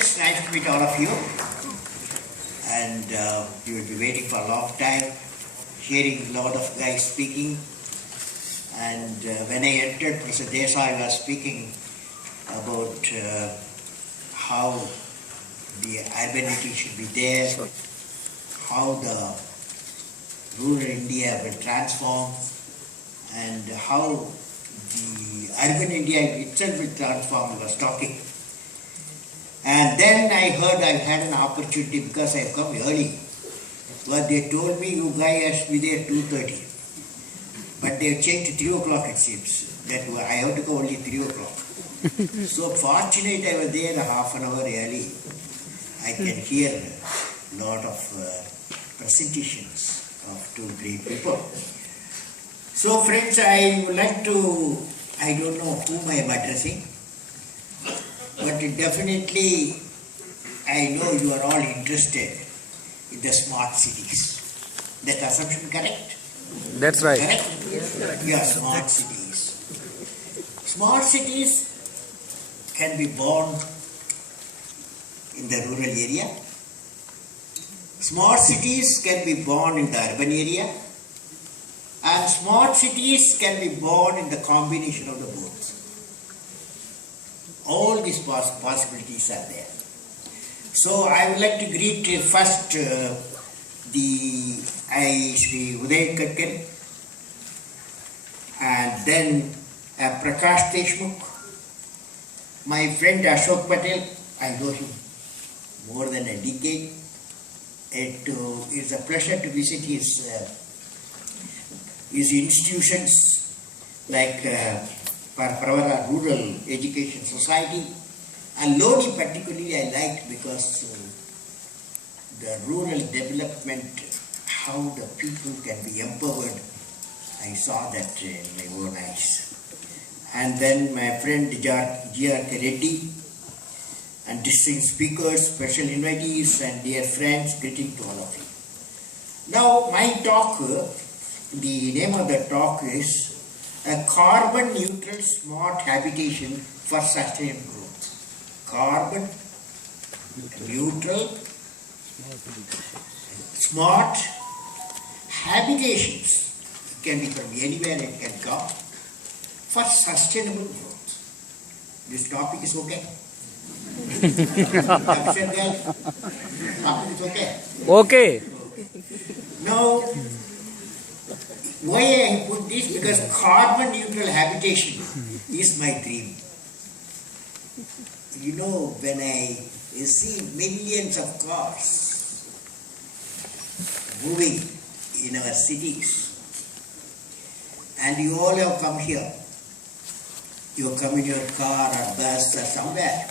friends, nice to meet all of you. And you will be waiting for a long time, hearing a lot of guys speaking. And when I entered, Professor Desai was speaking about how the urbanity should be there, how the rural India will transform, and how the urban India itself will transform. He was talking. And then I heard I had an opportunity because I come early. But they told me you guys have to be there 2:30. But they have changed to 3 o'clock it seems. That I have to go only 3 o'clock. So fortunate I was there a half an hour early. I can hear a lot of presentations of two great people. So friends, I would like to, I don't know whom I am addressing, but definitely I know you are all interested in the smart cities. That assumption correct? That's right. Correct? Yes, yeah, smart cities. Smart cities can be born in the rural area. Smart cities can be born in the urban area. And smart cities can be born in the combination of the both. All these possibilities are there. So I would like to greet first Sri Uday Katkan, and then Prakash Deshmukh, my friend Ashok Patel. I know him more than a decade. It is a pleasure to visit his institutions like Pravara Rural Education Society, and Lodi particularly I liked because the rural development, how the people can be empowered, I saw that in my own eyes. And then my friend G.R.K. Reddy, and distinguished speakers, special invitees, and dear friends, greeting to all of you. Now my talk, the name of the talk is a carbon neutral smart habitation for sustainable growth. Carbon neutral smart habitations. It can be from anywhere it can come for sustainable growth. This topic is okay? Topic is okay? Okay. Now, why I put this? Because carbon neutral habitation is my dream. You know, when I see millions of cars moving in our cities, and you all have come here, you come in your car or bus or somewhere.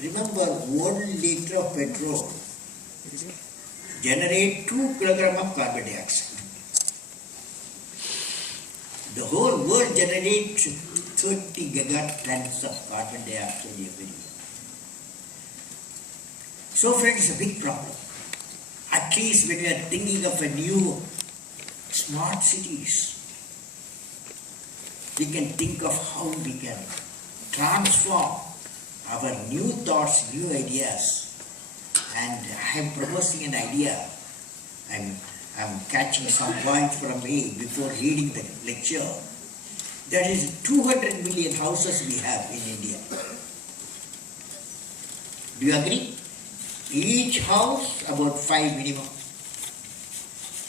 Remember, 1 liter of petrol generate 2 kilograms of carbon dioxide. The whole world generates 30 gigatons of carbon dioxide every year. So friends, it's a big problem. At least when we are thinking of a new smart cities, we can think of how we can transform our new thoughts, new ideas. And I am proposing an idea. I'm catching some points from me before reading the lecture. That is 200 million houses we have in India. Do you agree? Each house about 5 minimum.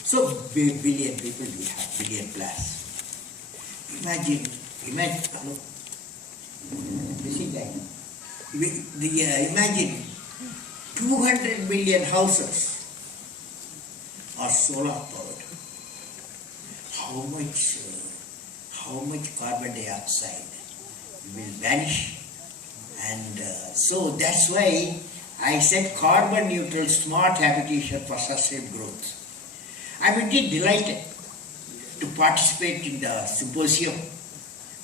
So billion people we have, billion plus. Imagine, imagine 200 million houses are solar powered. How much carbon dioxide will vanish? And so that's why I said carbon neutral smart habitation for sustainable growth. I'm indeed delighted to participate in the symposium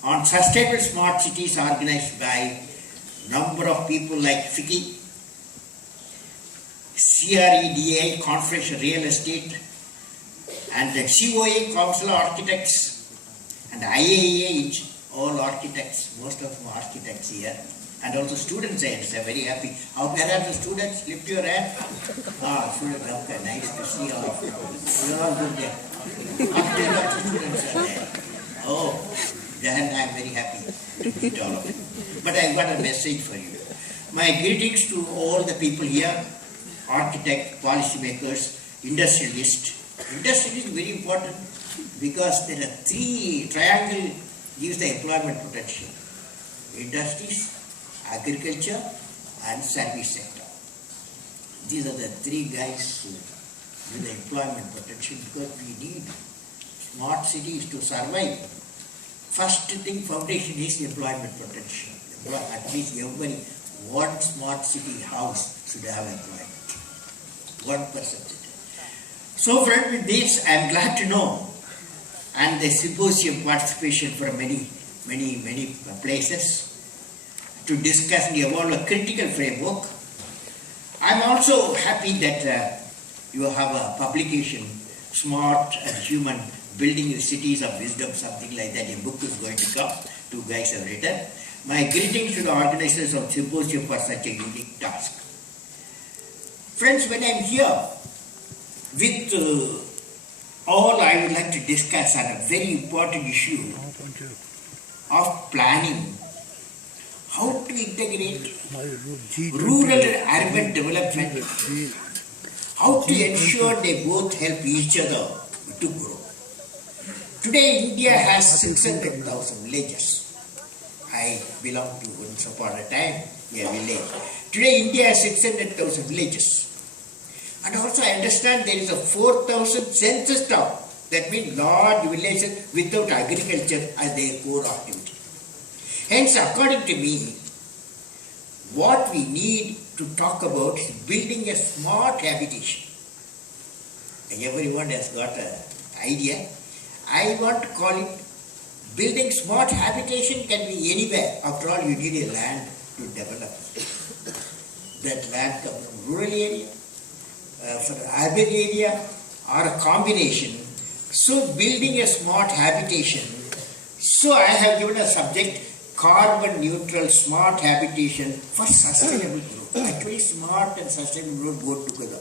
on sustainable smart cities organized by a number of people like FICCI, CREDA, Conference of Real Estate, and the COA, Council of Architects, and IAEA, all architects, most of them architects here. And also student science, I'm very happy. Where are the students? Lift your hand. Students, okay, nice to see all of you. You're all good there. After lots of students are there. Oh, then I'm very happy to meet all of you. But I've got a message for you. My greetings to all the people here, architects, policymakers, industrialists. Industrialists is very important because there are three triangle gives the employment potential. Industries, agriculture and service sector. These are the three guys with the employment potential because we need smart cities to survive. First thing, foundation is employment potential. At least everybody, one smart city house should have employment. 1%. So friend, with this I am glad to know, and the symposium participation from many places to discuss and evolve a critical framework. I am also happy that you have a publication, Smart and Human, Building Your Cities of Wisdom, something like that. A book is going to come. Two guys have written. My greetings to the organizers of symposium for such a unique task. Friends, when I am here with all, I would like to discuss on a very important issue of planning. How to integrate rural and urban development. How to ensure they both help each other to grow. Today India has 600,000 villages. I belong to once upon a time a village. Today India has 600,000 villages. And also I understand there is a 4,000 census town. That means large villages without agriculture as their core activity. Hence, according to me, what we need to talk about is building a smart habitation. Everyone has got an idea. I want to call it building smart habitation can be anywhere. After all, you need a land to develop. That land comes from rural area, from urban area, or a combination. So building a smart habitation. So I have given a subject, carbon neutral smart habitation for sustainable growth. Actually, smart and sustainable growth go together.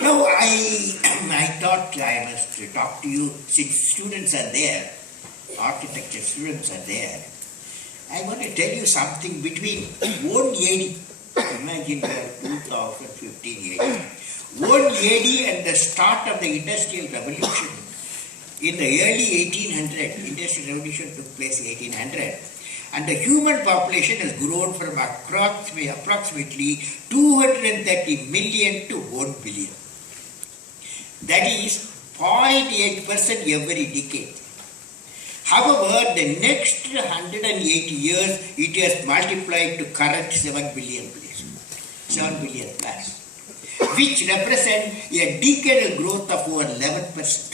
Now, I thought I must talk to you since students are there, architecture students are there. I want to tell you something between 180, imagine 2015 AD, 180 and the start of the Industrial Revolution. In the early 1800, Industrial Revolution took place in 1800, and the human population has grown from approximately 230 million to 1 billion. That is 0.8% every decade. However, the next 180 years, it has multiplied to current 7 billion plus, 7 billion plus, which represent a decadal growth of over 11%.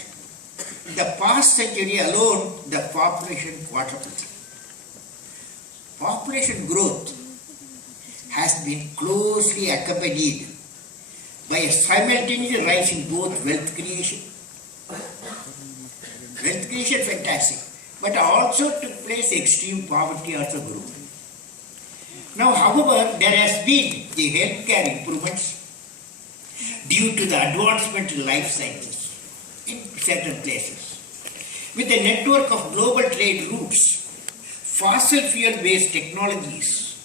The past century alone, the population quadrupled. Population growth has been closely accompanied by a simultaneous rise in both wealth creation. Wealth creation, fantastic. But also took place extreme poverty also grew. Now, however, there has been the healthcare improvements due to the advancement in life sciences in certain places. With the network of global trade routes, fossil fuel-based technologies,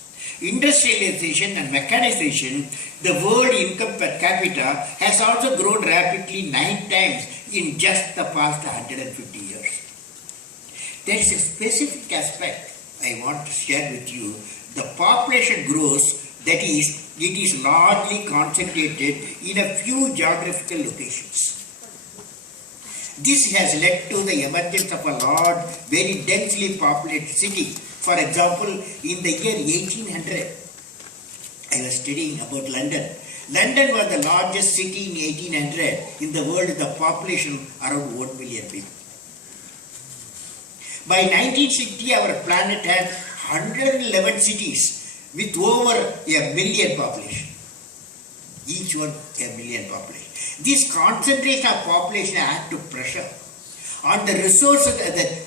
industrialization and mechanization, the world income per capita has also grown rapidly 9 times in just the past 150 years. There is a specific aspect I want to share with you. The population grows, that is, it is largely concentrated in a few geographical locations. This has led to the emergence of a large, very densely populated city. For example, in the year 1800, I was studying about London. London was the largest city in 1800 in the world with a population around 1 million people. By 1960, our planet had 111 cities with over a million population. Each one a million population. This concentration of population adds to pressure on the resources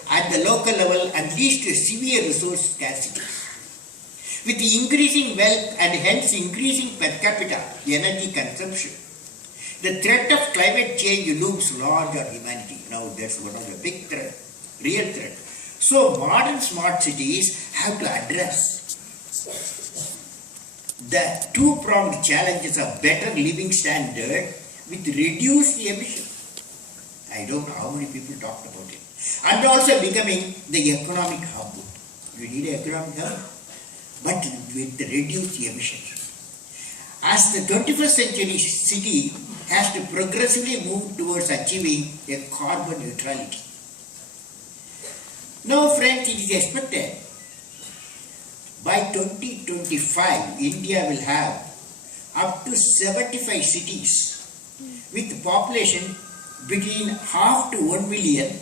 at the local level and leads to severe resource scarcity. With the increasing wealth and hence increasing per capita energy consumption, the threat of climate change looms large on humanity. Now that's one of the big threat, real threat. So modern smart cities have to address the two-pronged challenges of better living standard with reduced emission. I don't know how many people talked about it. And also becoming the economic hub. You need an economic hub, but with the reduced emissions. As the 21st century city has to progressively move towards achieving a carbon neutrality. Now friends, it is expected by 2025 India will have up to 75 cities with population between half to 1 million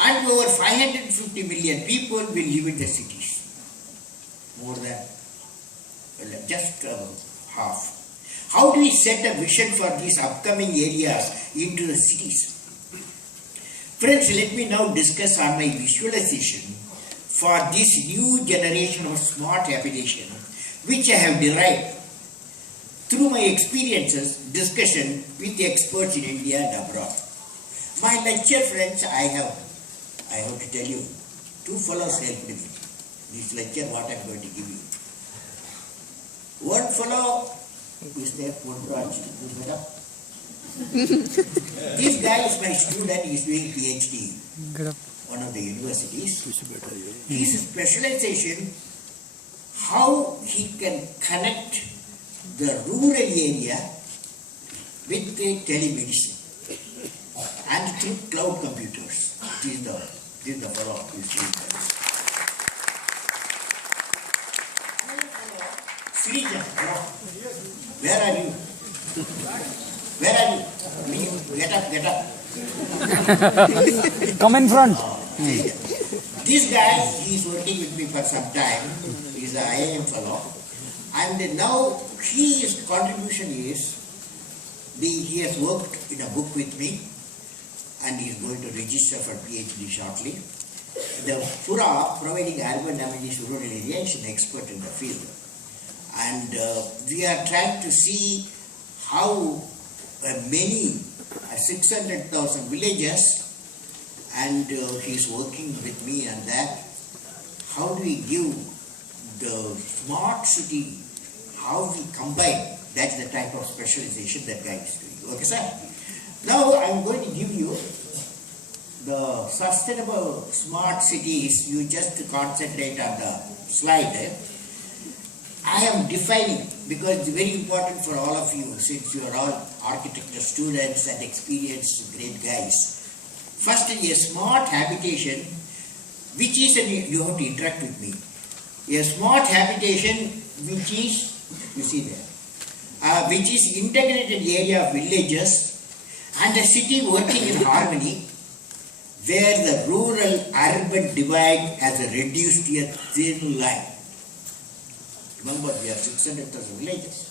and over 550 million people will live in the cities. More than just half. How do we set a vision for these upcoming areas into the cities? Friends, let me now discuss on my visualization for this new generation of smart habitation, which I have derived through my experiences, discussion with experts in India and abroad. My lecture, friends, I have to tell you, two fellows helped me. This lecture, what I am going to give you. One fellow is there, this guy is my student, he is doing PhD, one of the universities. His specialization, how he can connect the rural area with the telemedicine and through cloud computers. This is the fellow who is doing that. Srijan, where are you? Where are you? Get up. Come in front. This guy, he is working with me for some time. He is an IIM fellow. And now his contribution is, he has worked in a book with me and he is going to register for PhD shortly. The Pura, providing urban amenities rural area, is an expert in the field. And we are trying to see how many 600,000 villages, and he is working with me on that. How do we give the smart city, how we combine, that's the type of specialization that guy is doing. Okay, sir? Now I am going to give you the sustainable smart cities. You just concentrate on the slide. I am defining, because it's very important for all of you, since you are all architecture students and experienced great guys. First, a smart habitation, which is, you have to interact with me. A smart habitation which is, you see there, which is integrated area of villages and a city working in harmony, where the rural-urban divide has reduced to a thin line. Remember, we have 600,000 villages.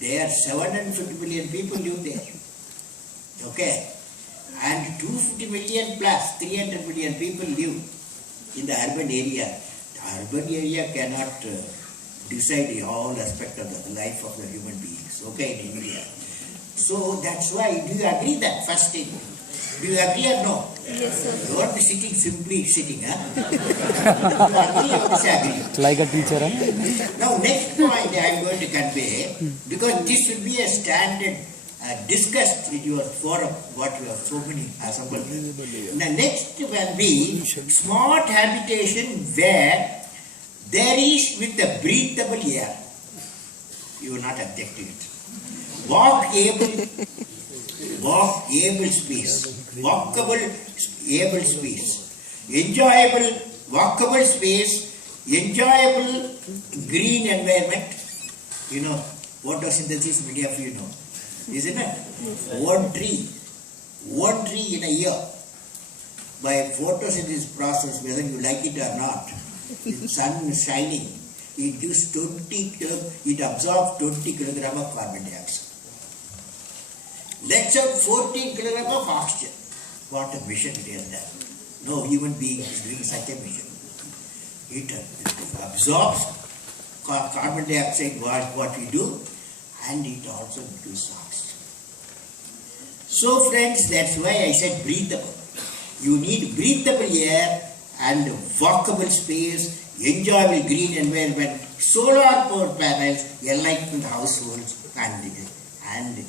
There are 750 million people live there. Okay? And 250 million plus 300 million people live in the urban area. The urban area cannot decide all aspect of the life of the human beings. Okay, in India. So that's why, do you agree that first thing? Do you agree or no? Yes, sir. You are simply sitting, huh? Do you agree or disagree? Like a teacher, huh? Now, next point I am going to convey, because this will be a standard discussed in your forum, what you have so many assembled. The next will be smart habitation where there is with the breathable air. You will not object to it. Walkable space, walkable able space, enjoyable walkable space, enjoyable green environment. You know, photosynthesis, many of you know, isn't it? One tree in a year, by photosynthesis process, whether you like it or not, the sun is shining, it gives it absorbs 20 kg of carbon dioxide. Let's have 14 kg of oxygen. What a mission it is done. No human being is doing such a mission. It absorbs carbon dioxide what we do, and it also reduces oxygen. So friends, that's why I said breathable. You need breathable air and walkable space, enjoyable green environment, solar power panels, enlightened households, and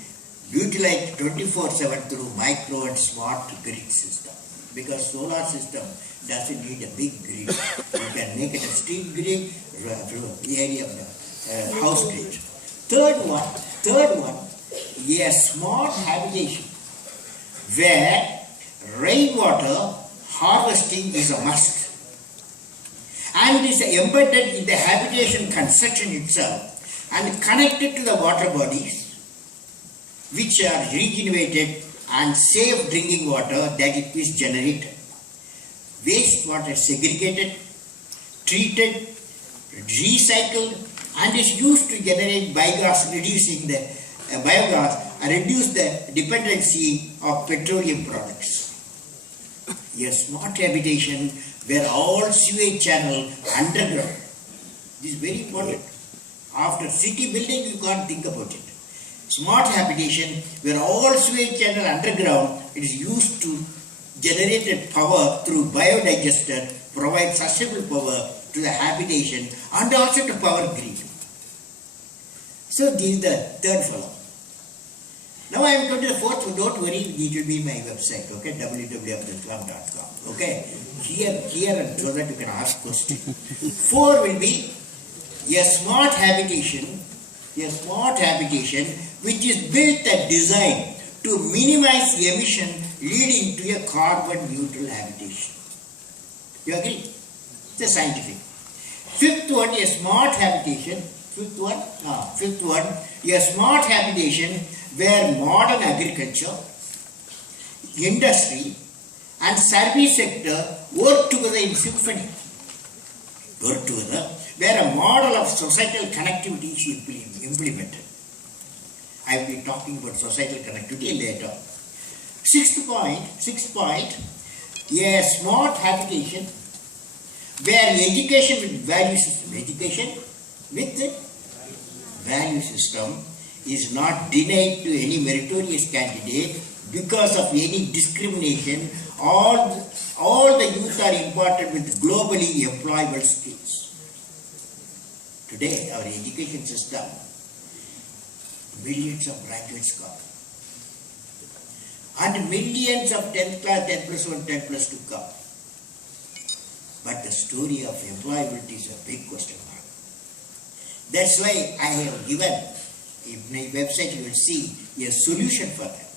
utilized 24/7 through micro and smart grid system. Because solar system doesn't need a big grid. You can make it a street grid, area of the house grid. Third one, a smart habitation where rainwater harvesting is a must and is embedded in the habitation construction itself and connected to the water bodies which are regenerated and safe drinking water that it is generated. Wastewater segregated, treated, recycled, and is used to generate biogas, reducing the biogas and reduce the dependency of petroleum products. A smart habitation where all sewage channel underground. This is very important. After city building, you can't think about it. Smart habitation where all sewage channel underground, it is used to generate power through biodigester, provide sustainable power to the habitation and also to power grid. So this is the third fellow. Now I am going to the fourth one. Don't worry, it will be my website, okay, www.abdulkalam.com, okay. Here and so that you can ask questions. 4 will be a smart habitation which is built and designed to minimize emission leading to a carbon neutral habitation. You agree? It's a scientific. Fifth one, a smart habitation. A smart habitation where modern agriculture, industry and service sector work together in symphony. Where a model of societal connectivity is implemented. I will be talking about societal connectivity later. Sixth point, a smart habitation where education with value system is not denied to any meritorious candidate because of any discrimination. All the youth are imparted with globally employable skills. Today, our education system, millions of graduates come. And millions of 10th class, 10 plus 1, 10 plus 2 come. But the story of employability is a big question mark. That's why I have given, in my website you will see a solution for that.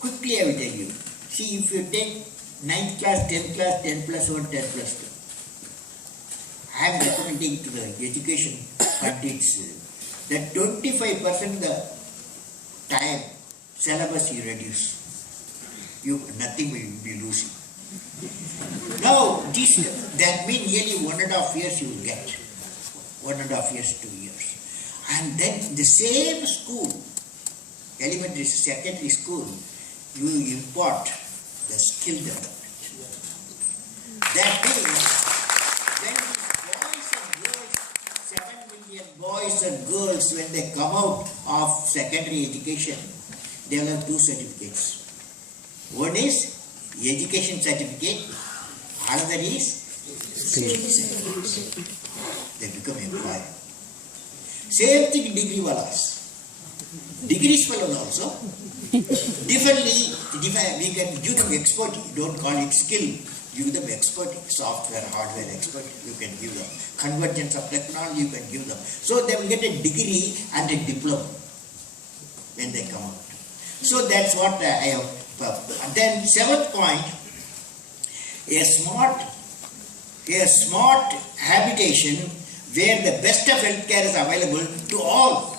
Quickly I will tell you. See, if you take 9th class, 10th class, 10 plus 1, 10 plus 2. I am recommending to the education pundits that 25% the time syllabus you reduce. Nothing will be losing. Now, that means nearly 1.5 years you will get. 1.5 years, 2 years. And then the same school, elementary, secondary school, you impart the skill development. That means boys and girls, when they come out of secondary education, they will have 2 certificates. One is education certificate, another is skill certificate. They become employed. Same thing degree walas. Degrees fellows also. Differently, we can give them expertise. Don't call it skill. Give them expertise, software, hardware expertise, you can give them. Convergence of technology, you can give them. So they will get a degree and a diploma when they come out. So that's what I have. Then 7th point, a smart habitation where the best of healthcare is available to all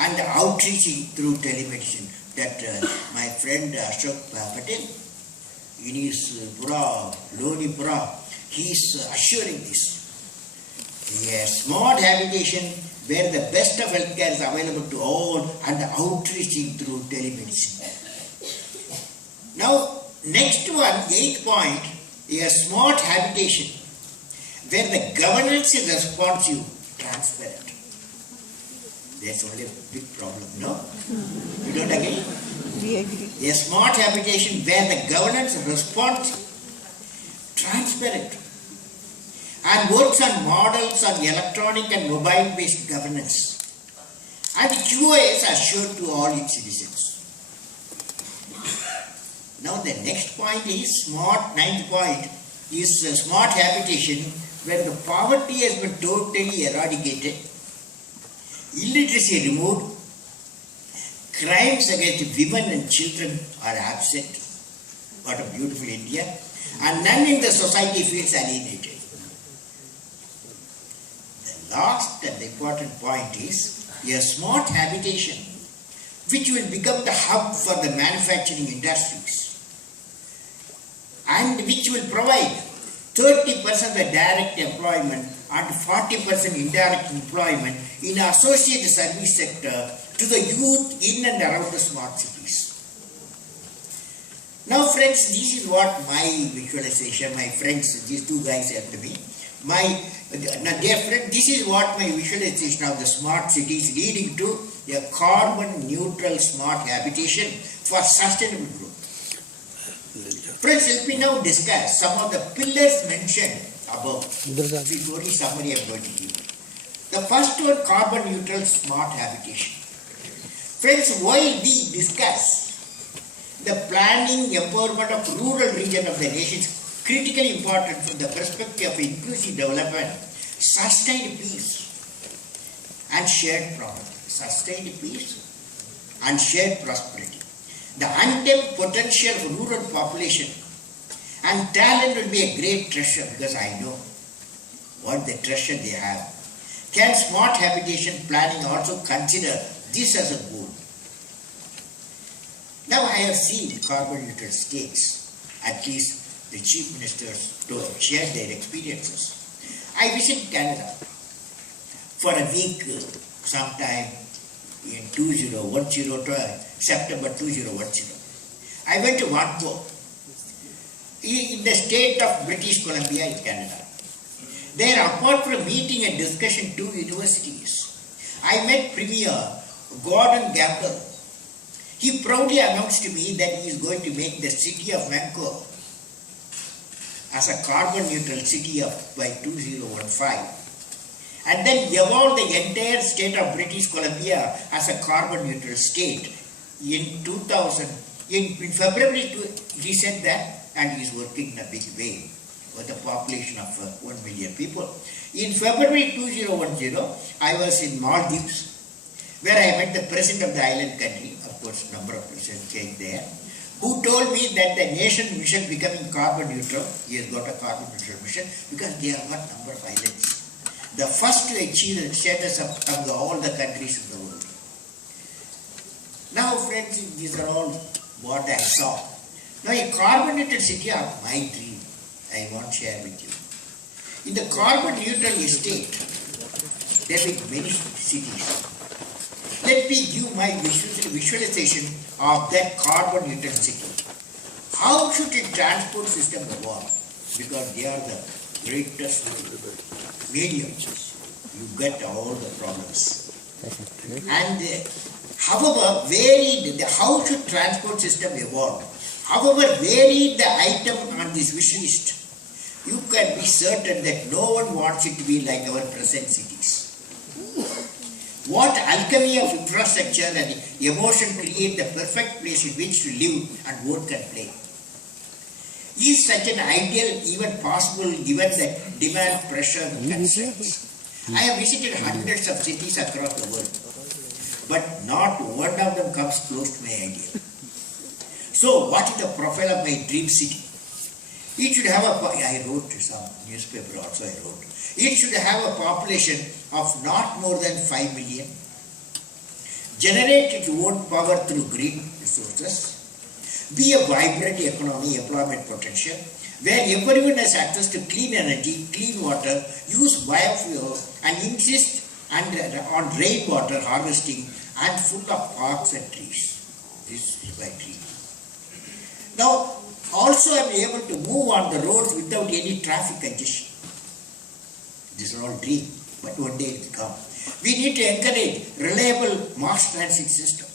and outreaching through telemedicine. That my friend Ashok Patel, in his Loni Pura, he is assuring this. A smart habitation where the best of healthcare is available to all and outreaching through telemedicine. Now, next one, 8th point, a smart habitation where the governance is responsive transparent. There's only a big problem, no? You don't agree? We agree. A smart habitation where the governance responds transparent and works on models on electronic and mobile-based governance. And QoS are assured to all its citizens. Now the next point is ninth point is smart habitation where the poverty has been totally eradicated, illiteracy removed, crimes against women and children are absent. What a beautiful India. And none in the society feels alienated. The last and important point is a smart habitation which will become the hub for the manufacturing industries and which will provide 30% of the direct employment and 40% indirect employment in the associated service sector to the youth in and around the smart cities. Now friends, this is what my visualization, my friends, these two guys helped me. Dear friend, this is what my visualization of the smart cities leading to a carbon neutral smart habitation for sustainable growth. Friends, let me now discuss some of the pillars mentioned above. This is only summary I'm going to give. The first one, carbon neutral smart habitation. Friends, while we discuss the planning empowerment of rural region of the nation is critically important from the perspective of inclusive development, sustained peace and shared prosperity. Sustained peace and shared prosperity. The untapped potential of rural population and talent will be a great treasure because I know what the treasure they have. Can smart habitation planning also consider this as a goal? Now I have seen carbon neutral states, at least the chief ministers to share their experiences. I visited Canada for a week sometime in 2010 to September 2010. I went to Vancouver in the state of British Columbia in Canada. There, apart from meeting and discussion two universities, I met Premier Gordon Gamble. He proudly announced to me that he is going to make the city of Vancouver as a carbon neutral city by 2015. And then evolve the entire state of British Columbia as a carbon neutral state. In 2000, in February, he said that, and he is working in a big way with a population of 1 million people. In February 2010, I was in Maldives, where I met the president of the island country, of course, number of presidents came there, who told me that the nation mission becoming carbon neutral, he has got a carbon neutral mission, because they have got number of islands. The first to achieve the status of all the countries in the world. Now friends, these are all what I saw. Now a carbon neutral city of my dream, I want to share with you. In the carbon neutral estate, there will be many cities. Let me give my visualization of that carbon neutral city. How should the transport system evolve? Because they are the greatest medium. You get all the problems. And however varied, how should transport system evolve? However varied the item on this wish list, you can be certain that no one wants it to be like our present cities. What alchemy of infrastructure and emotion create the perfect place in which to live and work and play? Is such an ideal even possible given the demand, pressure and constraints? I have visited hundreds of cities across the world, but not one of them comes close to my ideal. So what is the profile of my dream city? It should have I wrote some newspaper also I wrote. It should have a population of not more than 5 million, generate its own power through green resources, be a vibrant economy, employment potential, where everyone has access to clean energy, clean water, use biofuel and insist on rainwater harvesting and full of parks and trees. This is my dream. Now, also I am able to move on the roads without any traffic congestion. These are all dreams. but one day it will come. We need to encourage reliable mass transit system,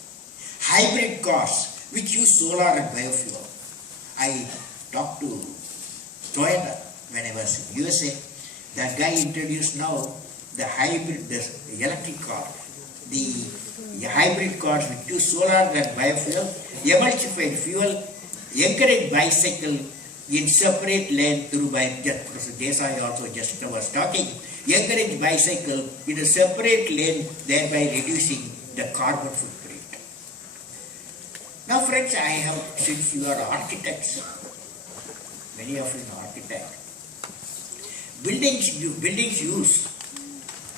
hybrid cars which use solar and biofuel. I talked to Toyota when I was in USA. That guy introduced now the hybrid, the electric car, the hybrid cars which use solar and biofuel, emulsified fuel, encourage bicycle in separate lane through by Professor Desai also just was talking. Encourage bicycle in a separate lane, thereby reducing the carbon footprint. Now friends, I have, since you are architects, many of you are architects, buildings use,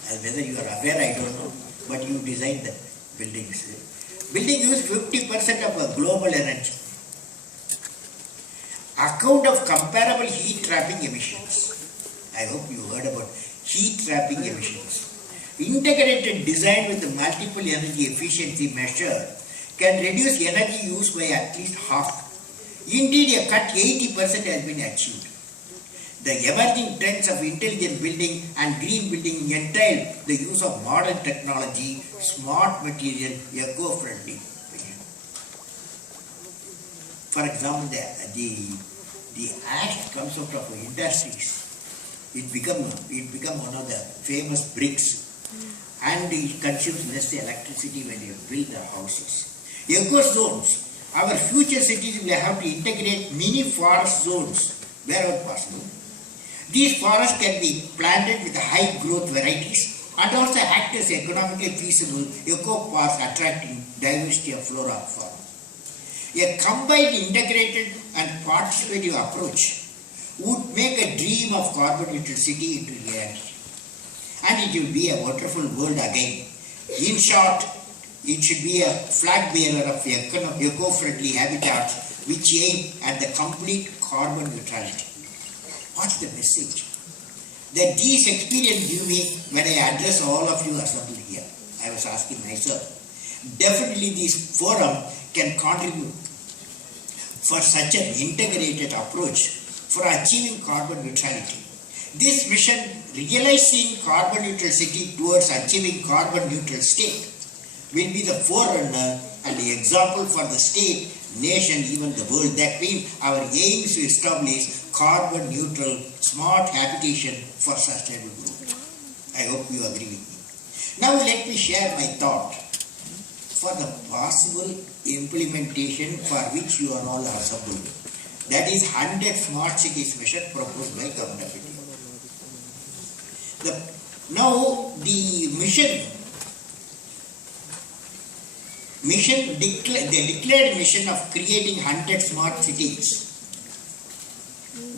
whether you are aware I don't know, but you design the buildings. Building use 50% of a global energy. Account of comparable heat trapping emissions. I hope you heard about heat trapping emissions. Integrated design with the multiple energy efficiency measure can reduce energy use by at least half. Indeed, a cut 80% has been achieved. The emerging trends of intelligent building and green building entail the use of modern technology, smart material, eco-friendly. For example, the ash comes out of industries. It become one of the famous bricks, and it consumes less electricity when you build the houses. Eco zones. Our future cities will have to integrate mini forest zones wherever possible. These forests can be planted with high growth varieties and also act as economically feasible eco parks attracting diversity of flora and fauna. A combined, integrated and participative approach would make a dream of carbon neutral city into reality. And it will be a wonderful world again. In short, it should be a flag bearer of eco-friendly habitats which aim at the complete carbon neutrality. What's the message that these experiences give me when I address all of you assembled here? I was asking myself. Definitely this forum can contribute for such an integrated approach for achieving carbon neutrality. This mission, realizing carbon neutral city towards achieving carbon neutral state, will be the forerunner and the example for the state, nation, even the world. That means our aim is to establish carbon neutral smart habitation for sustainable growth. I hope you agree with me. Now let me share my thought for the possible implementation for which you are all assembled. That is 100 smart cities mission proposed by Government of India. Now the the declared mission of creating 100 smart cities.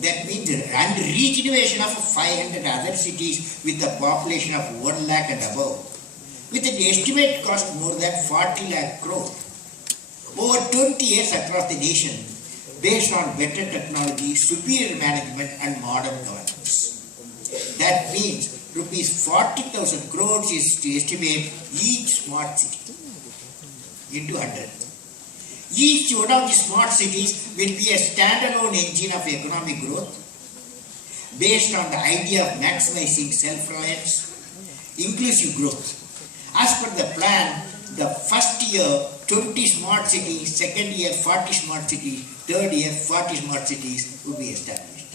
That means and regeneration of 500 other cities with a population of 1 lakh and above, with an estimate cost more than 40 lakh crore over 20 years across the nation, based on better technology, superior management and modern governance. That means rupees 40,000 crores is to estimate each smart city into 100. Each one of the smart cities will be a standalone engine of economic growth based on the idea of maximizing self-reliance, inclusive growth. As per the plan, the first year 20 smart cities, second year 40 smart cities, third year 40 smart cities will be established.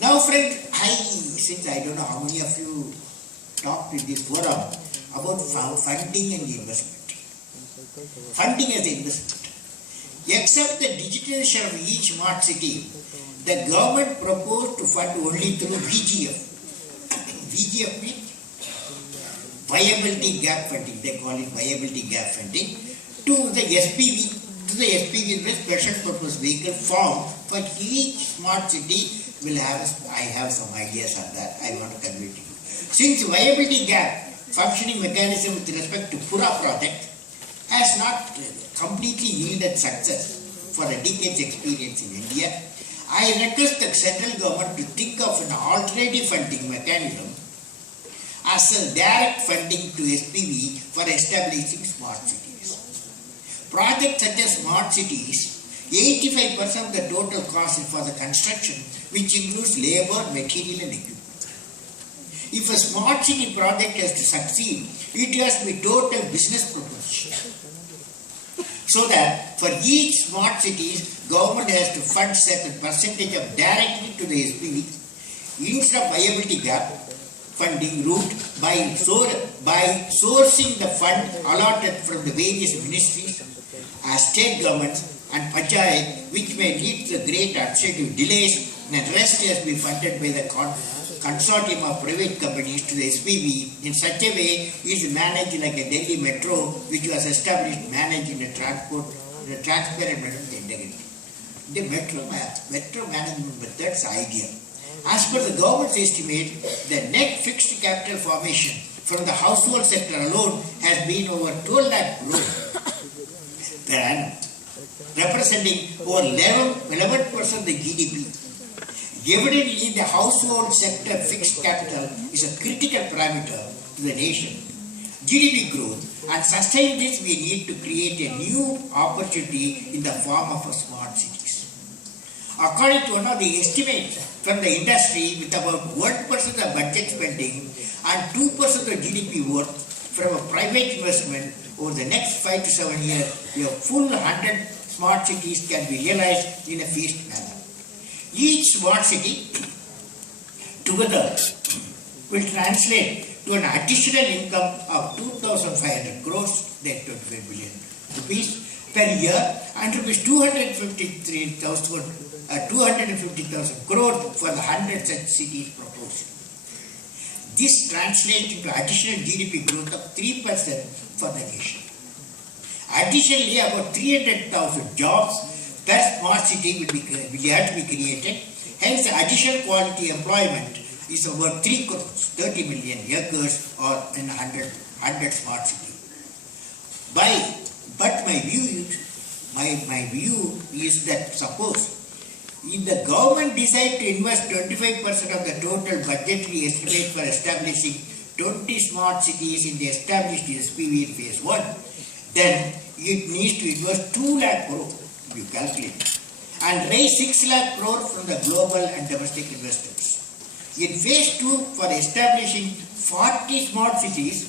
Now friend, since I don't know how many of you talked in this forum about funding and investment. Funding as investment. Except the digitalization of each smart city, the government proposed to fund only through VGF. VGF means viability gap funding, they call it viability gap funding, to the SPV, with special purpose vehicle form for each smart city will have, I have some ideas on that, I want to convey to you. Since viability gap functioning mechanism with respect to Pura project has not completely yielded success for a decade's experience in India, I request the central government to think of an alternative funding mechanism as a direct funding to SPV for establishing smart cities. Projects such as smart cities, 85% of the total cost is for the construction, which includes labor, material and equipment. If a smart city project has to succeed, it has to be total business proposition. So that for each smart cities, government has to fund certain percentage of directly to the SPVs instead of viability gap funding route by sourcing the fund allotted from the various ministries, state governments and panchayat, which may lead to great administrative delays, and the rest has to be funded by the consortium of private companies to the SPV in such a way is managed like a Delhi metro, which was established managing the transport in a transparent manner with integrity. The metro management method's idea. As per the government's estimate, the net fixed capital formation from the household sector alone has been over 12 lakh crore per annum, representing over 11% of the GDP. Evidently, the household sector fixed capital is a critical parameter to the nation. GDP growth, and sustain this we need to create a new opportunity in the form of a smart cities. According to one of the estimates from the industry, with about 1% of budget spending and 2% of GDP worth from a private investment over the next 5 to 7 years, your full 100 smart cities can be realized in a phased manner. Each smart city together will translate to an additional income of 2,500 crores, that's 25 billion rupees per year, and rupees 250,000 crores for the 100 such cities proposed. This translates into additional GDP growth of 3% for the nation. Additionally, about 300,000 jobs per smart city will have to be created. Hence, additional quality employment is about 3 crores, 30 million acres or in 100 smart cities. But my view is that suppose if the government decides to invest 25% of the total budgetary estimate for establishing 20 smart cities in the established SPV in phase 1, then it needs to invest 2 lakh crore, you calculate, and raise 6 lakh crore from the global and domestic investors. In phase 2, for establishing 40 smart cities,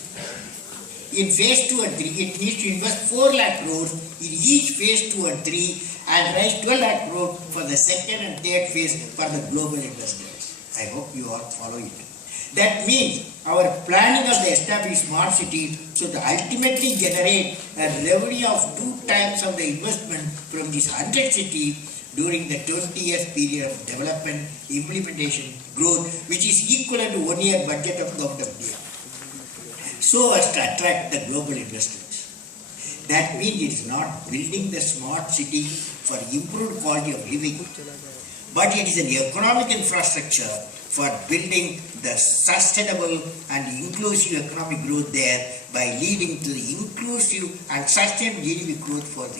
in phase 2 and 3, it needs to invest 4 lakh crores in each phase 2 and 3 and raise 12 lakh crore for the second and third phase for the global investors. I hope you all follow it. That means our planning of the established smart city should ultimately generate a revenue of 2 times of the investment from this 100 cities during the 20 years period of development, implementation, growth, which is equivalent to 1 year budget of Government of India, so as to attract the global investors. That means it is not building the smart city for improved quality of living, but it is an economic infrastructure for building the sustainable and inclusive economic growth there by leading to the inclusive and sustainable GDP growth for the